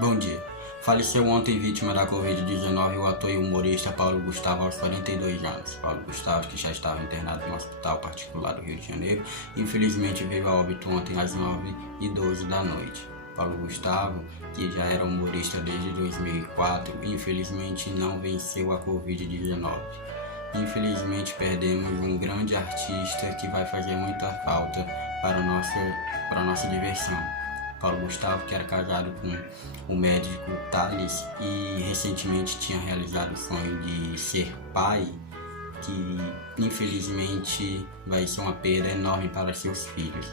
Bom dia. Faleceu ontem vítima da Covid-19 o ator e humorista Paulo Gustavo aos 42 anos. Paulo Gustavo, que já estava internado em um hospital particular do Rio de Janeiro, infelizmente veio a óbito ontem às 9h12 da noite. Paulo Gustavo, que já era humorista desde 2004, infelizmente não venceu a Covid-19. Infelizmente perdemos um grande artista que vai fazer muita falta para a nossa diversão. Paulo Gustavo, que era casado com o médico Thales e recentemente tinha realizado o sonho de ser pai, que infelizmente vai ser uma perda enorme para seus filhos.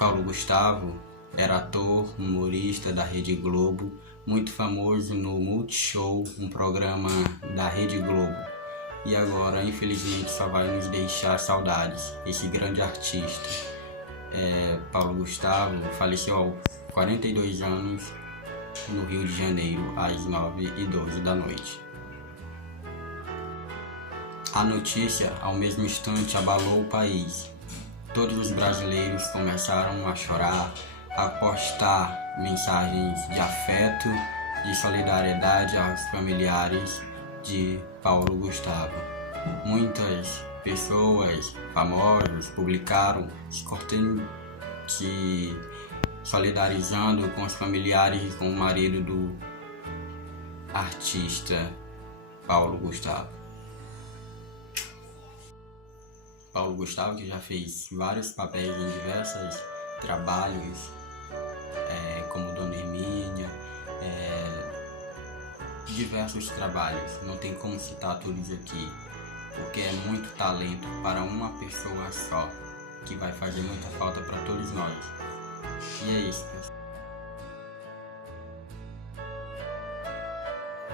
Paulo Gustavo era ator, humorista da Rede Globo, muito famoso no Multishow, um programa da Rede Globo. E agora, infelizmente, só vai nos deixar saudades, esse grande artista. Paulo Gustavo faleceu aos 42 anos no Rio de Janeiro, às 9h12 da noite. A notícia, ao mesmo instante, abalou o país. Todos os brasileiros começaram a chorar, a postar mensagens de afeto, de solidariedade aos familiares de Paulo Gustavo. Muitas pessoas famosas publicaram se solidarizando com os familiares e com o marido do artista Paulo Gustavo. Paulo Gustavo, que já fez vários papéis em diversos trabalhos, como Dona Hermínia, diversos trabalhos. Não tem como citar todos aqui, porque é muito talento para uma pessoa só, que vai fazer muita falta para todos nós. E é isso, pessoal.